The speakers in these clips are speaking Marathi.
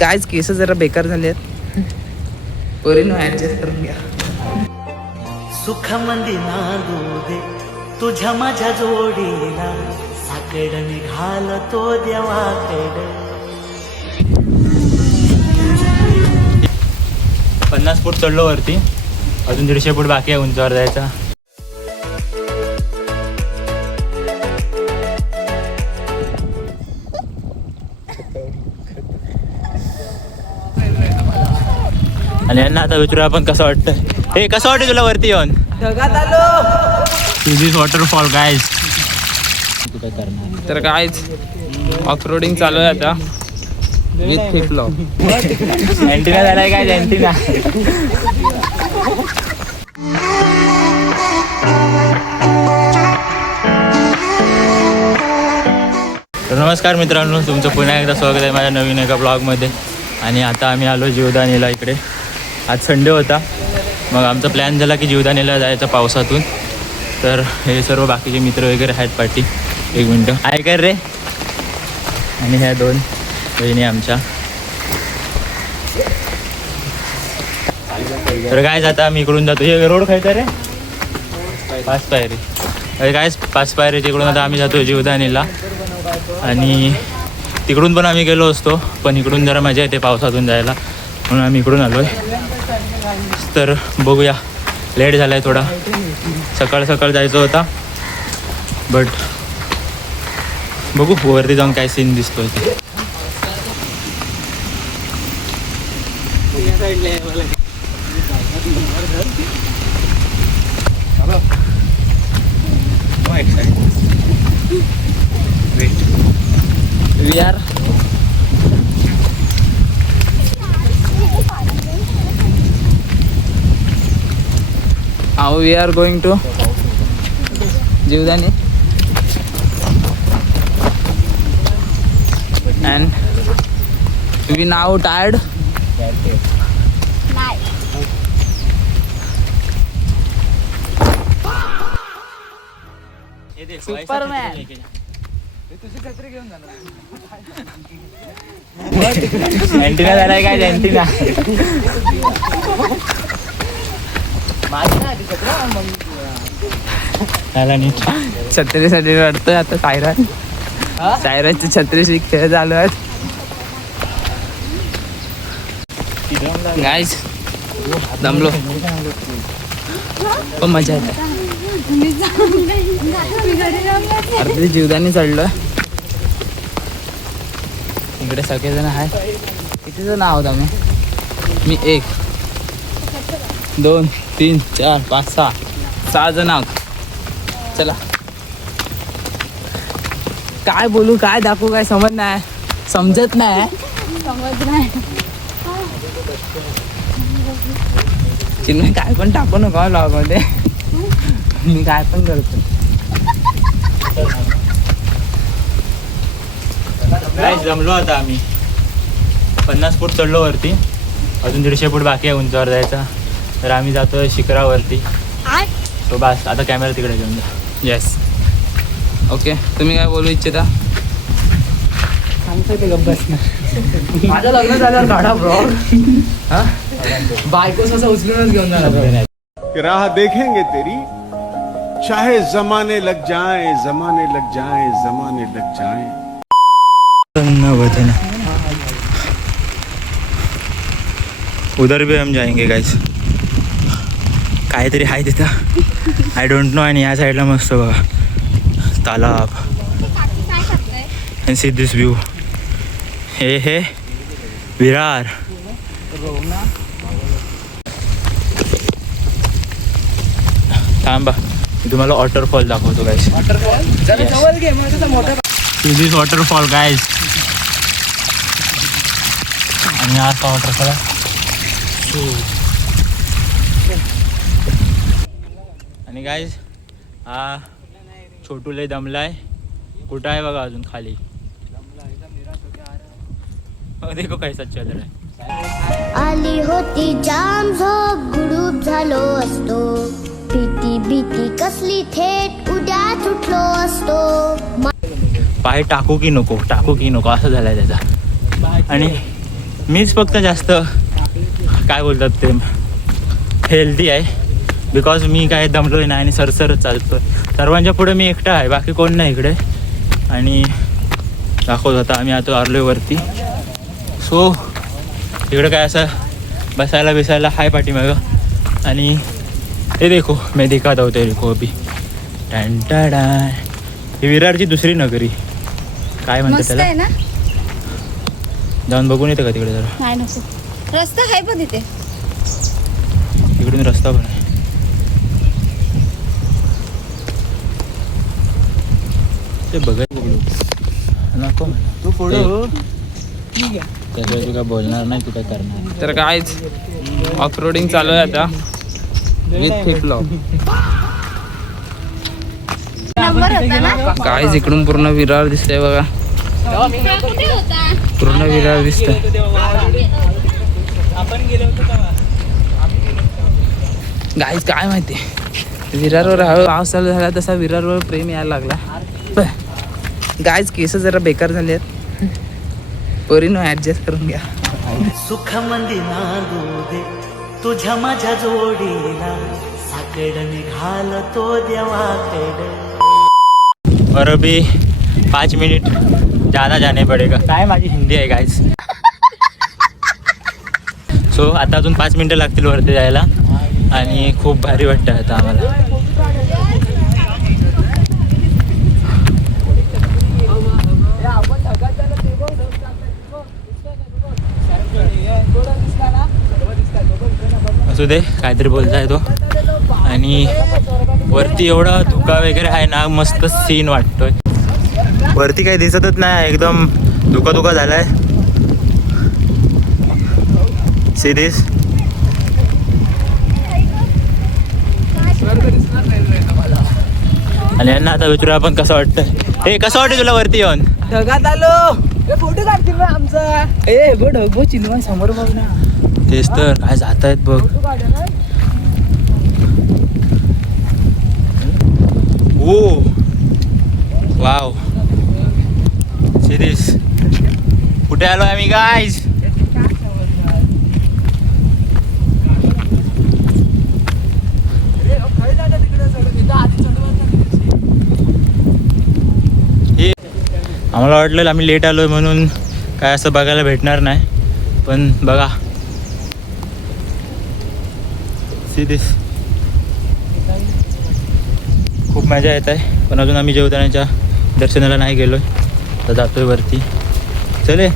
गायज केस जरा बेकार झाले आहेत. पोरीनो ऍडजस्ट करून घ्या. सुखमंदी नांदू दे तुझ्या माझ्या जोडीला, साकड निघाल तो देवाकडे. 50 फूट चढलो वरती, अजून 150 फूट बाकी आहे उंचावर जायचा. आणि यांना आता विचारूया आपण कसं वाटतं. हे कसं वाटतं तुला वरती येऊन? ढगात आलो. दिस वॉटरफॉल गाईज. तर गायज ऑफरोडिंग चालू आहे आता विथ फ्लिप फ्लॉप. अँटिना झालाय काय अँटिना. तर नमस्कार मित्रांनो, तुमचं पुन्हा एकदा स्वागत आहे माझ्या नवीन एका ब्लॉगमध्ये. आणि आता आम्ही आलो जीवदानीला. इकडे आज संडे होता, मग आमचा प्लॅन झाला की जीवदानीला जायचं पावसातून. तर हे सर्व बाकीचे मित्र वगैरे आहेत पाठी. एक मिनटं आहे कर रे. आणि ह्या 2 बहिणी आमच्या. तर काय आता आम्ही इकडून जातो. हे रोड खायचा रे 5 पायरी. काय 5 पायरी तिकडून आता आम्ही जातो जीवदानीला. आणि तिकडून पण आम्ही गेलो असतो, पण इकडून जरा मजा येते पावसातून जायला, म्हणून आम्ही इकडून आलो आहे. तर बघूया, लेट झाला आहे थोडा. सकाळ सकाळ जायचं होता, बट बघू वरती जाऊन काय सीन दिसतो इथे. We are now we are going to Jivdani and we now tired. Superman. Antenna झालाय काय अँटिना. छत्रीसाठी वाटतोय आता. सायराची छत्रीशी खेळ चालू आहेत. गाईज दमलो, पण मजा येते. अर्धी जीवदानी चढलोय. इकडे सगळेजण आहेत. किती जण आहोत आम्ही? मी 1 2 3 4 5 6 जण आहोत. चला, काय बोलू काय दाखवू काय समजत नाही. चिन्मय काय पण टाकू नका ब्लॉग मध्ये. मी काय पण करतो. जमलो आता आम्ही. 50 फूट चढलो वरती, अजून 150 फूट बाकी आहे उंचावर जायचा. तर आम्ही जातोय शिखरावरती. सो बस आता कॅमेरा तिकडे घेऊन जा. Yes, okay. तुम्ही काय बोलू इच्छिता? सांगतोय ते गप्प बसणार. माझं लग्न झाल्यावर काढा ब्लॉग. बायकोस असं उचलूनच घेऊन जाणार. राह देखेंगे तेरी, चाहे जमाने लग जाएं, जमाने लग जाएं, जमाने लग जाएं. उधर भी हम जाएंगे गाइस. काहीतरी आहे तिथं, आय डोंट नो. आणि या साईडला मस्त बघा तालाब. And see this view. हे विरार. थांबा, मी तुम्हाला वॉटरफॉल दाखवतो गाइस. दिस वॉटरफॉल गाइस. आणि हा असा वॉटरफॉल आहे. आणि गाइस हा छोटू लय दमलाय. कुठं आहे बघा अजून खाली. देखो कैसा चल रहा है. आली होती जाम झोप, गुडूप झालो असतो. भीती कसली थेट उद्याच उठलो असतो. पाय टाकू की नको असं झालंय त्याचा. आणि मीच फक्त जास्त काय बोलतात ते हेल्दी आहे, बिकॉज मी काय दमलोय नाही आणि सरसरच चालतो. सर्वांच्या पुढे मी एकटा आहे, बाकी कोण नाही इकडे. आणि दाखवत होता आम्ही आता आलोय वरती. सो इकडे काय असं बसायला बिसायला हाय पाठीमागं. आणि हे देखो मैं दिखाता हूँ तेरे को अभी. टँटाडा, ही विरारची दुसरी नगरी काय म्हणतात मस्त त्याला, आहे ना. जाऊन बघून येतं का तिकडे जरा. नाही नको, रस्ता आहे पण तिथे. इकडून रस्ता पण आहे. ते बघायचं नको तू पुढे त्याच्यावर तू काय बोलणार नाही, तू काय करणार. तर कायच ऑफ रोडिंग चालू आहे आता विथ फ्लिपलॉप. नंबर होता ना. कायच इकडून पूर्ण विरार दिसतंय बघा, कुठे होता. पूर्ण विरार दिसतंय. गाईज काय माहिती, विरारवर हळू पाऊस चालू झाला तसा विरारवर प्रेम यायला लागला. गाईज केस जरा बेकार झाले आहेत, पोरीनो ऍडजस्ट करून घ्या. सुख मंदी नांदू दे तुझ्या माझ्या जोडीला, साकड निघालतो देवाकडे. और अभी 5 मिनिट ज़्यादा जाने पडेगा. काय माझी हिंदी आहे गाईज. सो आता अजून 5 मिनटं लागतील वरती जायला आणि खूप भारी वाटतं आता आम्हाला. असू दे, काहीतरी बोलताय तो. आणि वरती एवढा धुका वगैरे आहे ना, मस्त सीन वाटतोय. वरती काही दिसतच नाही, एकदम धुका धुका झालाय. सिरीज आणि यांना आता विचारूया आपण कसं वाटतं. हे कसं वाटतं तुला वरती येऊन. ढगात आलो, फोटो काढतील ना आमचा. ए बघ ढग बघ, चिन्ह समोर बघ ना. तेच तर काय जात आहेत बघ. ओ वाव, सिरीज कुठे आलो आम्ही गाईज. आम्हाला वाटलं आम्ही लेट आलोय म्हणून काय असं बघायला भेटणार नाही, पण बघा सिरीज खूप मजा येत आहे. पण अजून आम्ही जेवतानाच्या दर्शनाला नाही गेलोय, तर जातोय वरती. चले.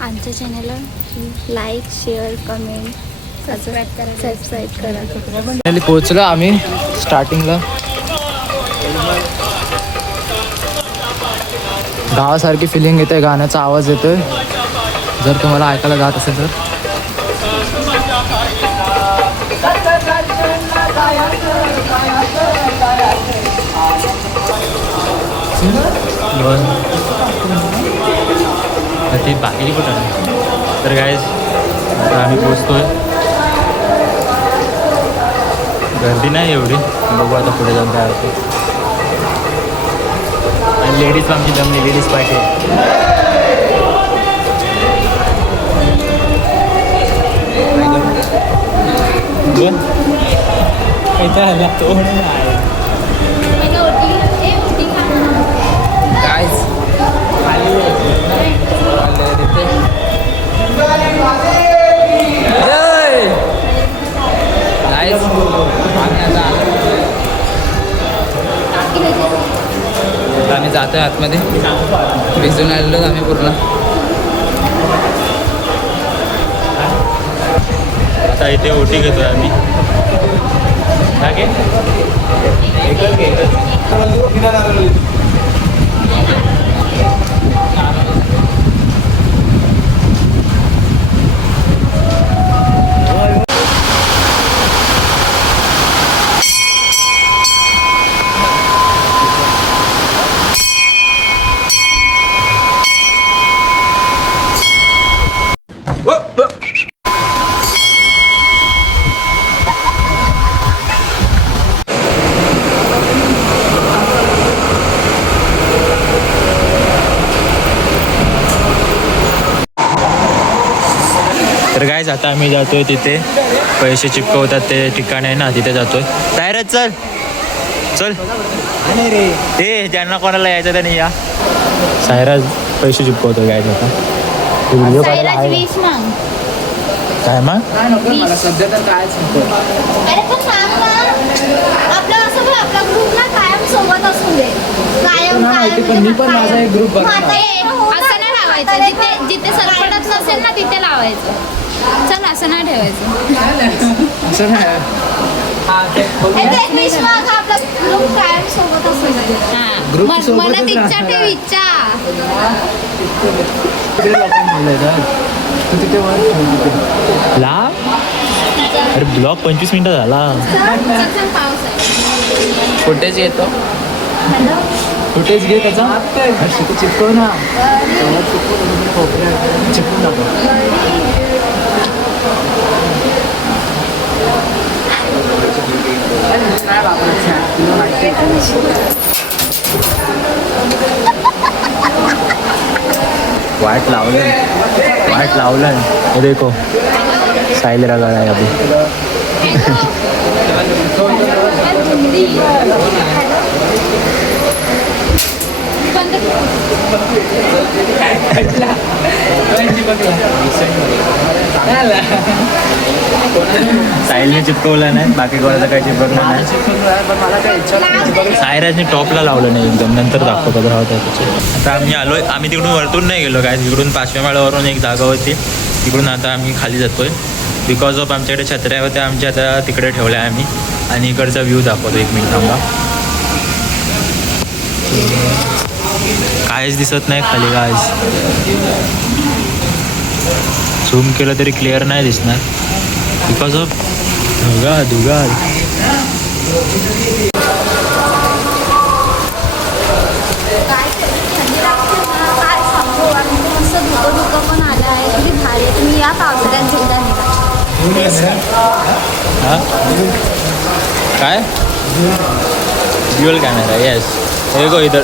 आमच्या चॅनलला लाईक, शेअर, कमेंट, सबस्क्राईब करा. फायनली पोहोचलो आम्ही स्टार्टिंगला. गावासारखी फिलिंग येते, गाण्याचा आवाज येतोय. जर तुम्हाला ऐकायला जात असेल तर ती बाकी कुठं आहे. तर गाईज आता आम्ही पोचतोय. गर्दी नाही एवढी, बघू आता पुढे जाऊन काय होते. आणि लेडीज आमची जमली, लेडीज पाहिजे. गाईज आम्ही जातोय आतमध्ये. भिजून आलेलो आम्ही पूर्ण. आता इथे ओटी घेतोय आम्ही. गाईज आता आम्ही जातोय तिथे पैसे चिपकवतात ते ठिकाण आहे ना, तिथे जातोय. तयारच चल चल ते ज्यांना कोणाला यायचं त्याने या. सायराज पैसे चिपकवतोय गाईज आता. व्हिडिओ काढायला आहे वीस मांग. काय मग काय नको मला सध्या तर कायच नको. अरे पण सांग ना, आपलं असं बघ, आपला ग्रुप ना कायम सोबत असू दे. कायम पण मी पण माझा एक ग्रुप बघा. असं नाही लावायचं, जिथे जिथे सरपटत नसेल ना तिथे लावायचं. चल असं नाही ठेवायचं. असं नाही. वीस मांग आपला ग्रुप कायम सोबत असू दे. Group मनात सोबतच इच्छा राहणार. ठेव, इच्छा. तू तिथे वर ला. अरे ब्लॉग 25 मिनिटं झाला. चल पाऊस आहे. फुटेज येतो. फुटेज घे त्याचा. चिपकव ना. चिपकून टाकू. वाट लावलं हे देखो साहिल रगड़ है अभी. साहिलने चिपकवलं नाही, बाकी कोणाला काही चिपकलं नाही. सायराजने टॉपला लावलं नाही एकदम, नंतर दाखवतो बरं होतं त्याचे. आता आम्ही आलोय, आम्ही तिकडून वरतून नाही गेलो काय, तिकडून 5व्या माळ्यावरून एक जागा होती तिकडून आता आम्ही खाली जातोय. बिकॉज ऑफ आमच्याकडे छत्र्या होत्या आमच्या, आता तिकडे ठेवल्या आम्ही. आणि इकडचा व्ह्यू दाखवतो, 1 मिनिट थांबा. काहीच दिसत नाही खाली गाईज. झूम केलं तरी क्लिअर नाही दिसणार बिकॉज ऑफ धुगार. काय थंडी लागते ना, काय सांगू. आणि मस्त धुकं पण आलं आहे, किती भारी आहे. तुम्ही या पावसाळ्यात जिल्हा निघा. हां काय ड्युअल कॅमेरा. येस हे गो इधर.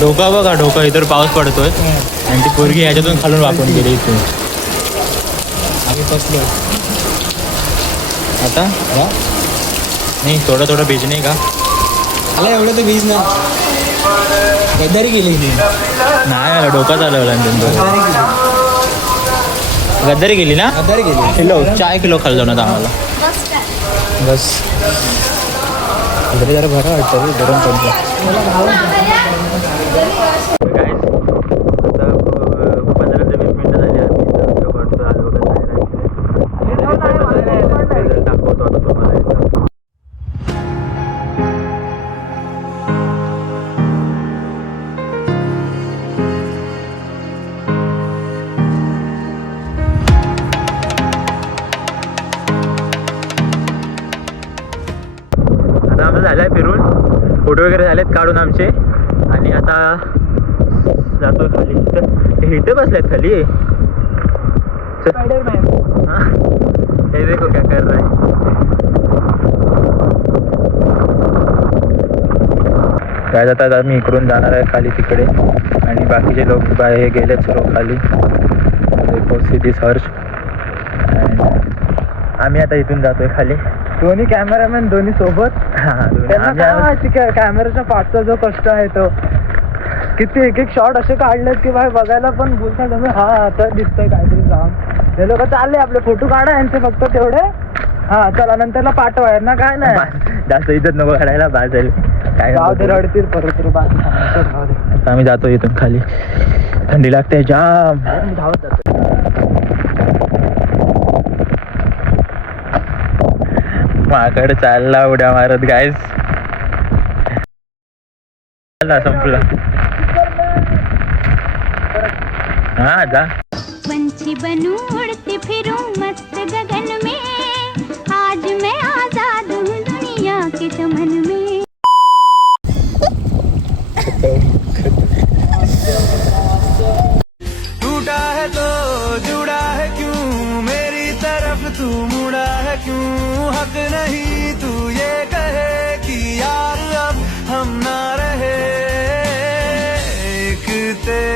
डोका बघा, डोका इतर पाऊस पडतोय आणि ती पोरगी ह्याच्यातून खालून वाकून गेली इथून. आम्ही फसलो आता. नाही थोडं बीज नाही का आला एवढं तर बीज नाही. गद्दारी गेली नाही आला, डोका चालवला गद्दारी गेली ना. गद्दारी गेली. 4 किलो खाल्लं जाणार आम्हाला. बस इकडे जरा बरं वाटतं रे, गरम पडतं. झालं आहे फिरून, फोटो वगैरे झालेत काढून आमचे. आणि आता जातो खाली. तर इथे बसलेत खाली. हां हे देखो क्या कर रहा है. काय जातात आम्ही इकडून जाणार आहे खाली तिकडे, आणि बाकीचे लोक बाहेर गेलेत सर्व खाली. देखो सिटी सर्च. आम्ही आता इथून जातोय खाली. दोन्ही कॅमेरामॅन दोन्ही सोबत. कॅमेराच्या पाठचा जो कष्ट आहे तो, किती एक शॉट असे काढलेत की भाई बघायला पण बोलतात हा आता दिसतंय काहीतरी जाम. हे लोक चालले आपले फोटो काढा यांचे फक्त तेवढे. हा चला नंतरला पाठवाय ना, काय नाही जास्त इज्जत नको काढायला. बाजल काय रडतील परत रे. आता आम्ही जातो इथून खाली. थंडी लागते जाम. धावत जातो. माझ्याकडे चालला उड्या मारत गाईज. संपला. हा जा. पंछी बनूं उड़ती फिरूं मस्त गगन में, आज मैं आजाद हूँ दुनिया के चमन में. टूटा है तो जुड़ा है क्यों, मेरी तरफ तू मुड़ा है क्यों. हक नहीं तू ये कहे कि यार अब हम ना रहे. एक तेरे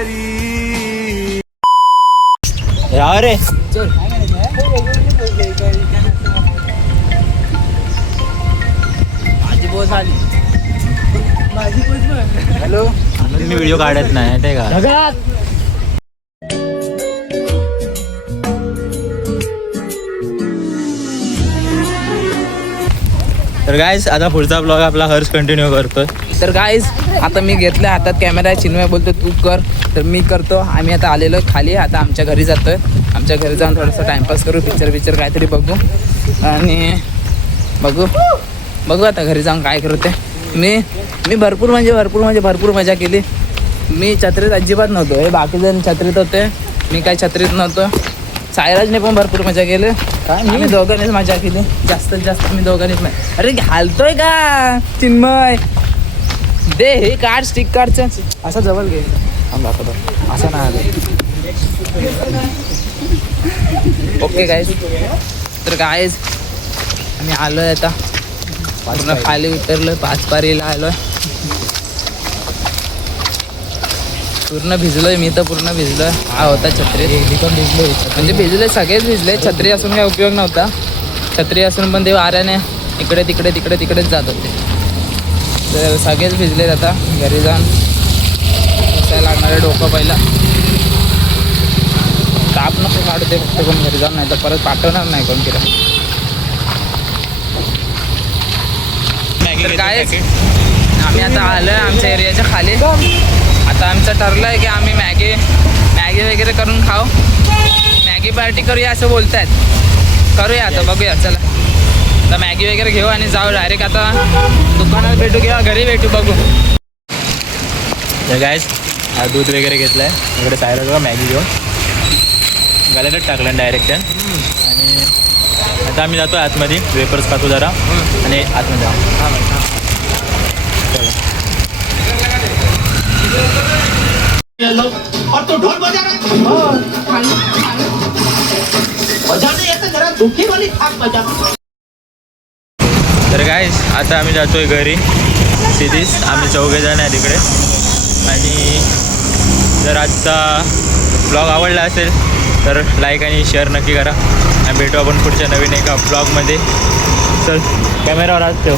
अरे हॅलो मी व्हिडिओ काढत नाही ते का. तर गाईज आता पुढचा ब्लॉग आपला हर्ष कंटिन्यू करतोय. तर गाईज आता मी घेतलं हातात कॅमेरा. चिन्मय बोलतो तू कर, तर मी करतो. आम्ही आता आलेलो खाली, आता आमच्या घरी जातोय. आमच्या घरी जाऊन थोडंसं टाइमपास करू, पिक्चर काहीतरी बघू आणि बघू आता घरी जाऊन काय करू ते. मी भरपूर मजा केली. मी छत्रीत अजिबात नव्हतो, हे बाकीजण छत्रीत होते, मी काय छत्रीत नव्हतो. सायराजने पण भरपूर मजा केली. आम्ही दोघांनीच मजा केली, जास्तीत जास्त आम्ही दोघांनीच. अरे घालतोय का चिन्मय, दे हे कार्ड, स्टिक कार्डचं असं जवळ घे. असं नाही. ओके गाईज, तर गाईज आम्ही आलोय आता पूर्ण खाली उतरलोय, 5 पारीला आलोय. पूर्ण भिजलोय, मी तर पूर्ण भिजलोय. हा होता छत्री, पण भिजलोय म्हणजे भिजले सगळेच भिजले. छत्री असून काय उपयोग नव्हता. छत्री असून पण ते वाऱ्याने इकडे तिकडेच जात होते. तर सगळेच भिजलेत. आता घरी जाऊन बसायला लागणार आहे डोकं पहिला. ताप नको काढू ते फक्त, कोण घरी जाऊन, नाही तर परत पाठवणार नाही कोण तिला. तर काय आम्ही आता आलोय आमच्या एरियाच्या खाली. आता आमचं ठरलं आहे की आम्ही मॅगी वगैरे करून खाऊ, मॅगी पार्टी करूया असं बोलत आहेत. करूया आता, बघूया चला. आता मॅगी वगैरे घेऊ आणि जाऊ डायरेक्ट. आता दुकानात भेटू किंवा घरी भेटू, बघू. तर गाईज दूध वगैरे घेतलं आहे इकडे. सायरा बघा मॅगी घेऊन गॅलरीत टाकलं डायरेक्ट. आणि आता आम्ही जातो आतमध्ये, वेपर्स खातो जरा आणि आतमध्ये जाऊ. और तो ढोल बजा रहा है, बजाने येतं जरा दुखी वाली थाप बजा. तर गाईज आता आम्ही जातोय घरी सिधीच. आम्ही 4 जण आहे तिकडे. आणि जर आजचा ब्लॉग आवडला असेल तर लाईक आणि शेअर नक्की करा. आणि भेटू आपण पुढच्या नवीन एका ब्लॉगमध्ये. चल कॅमेरावर आज ठेव.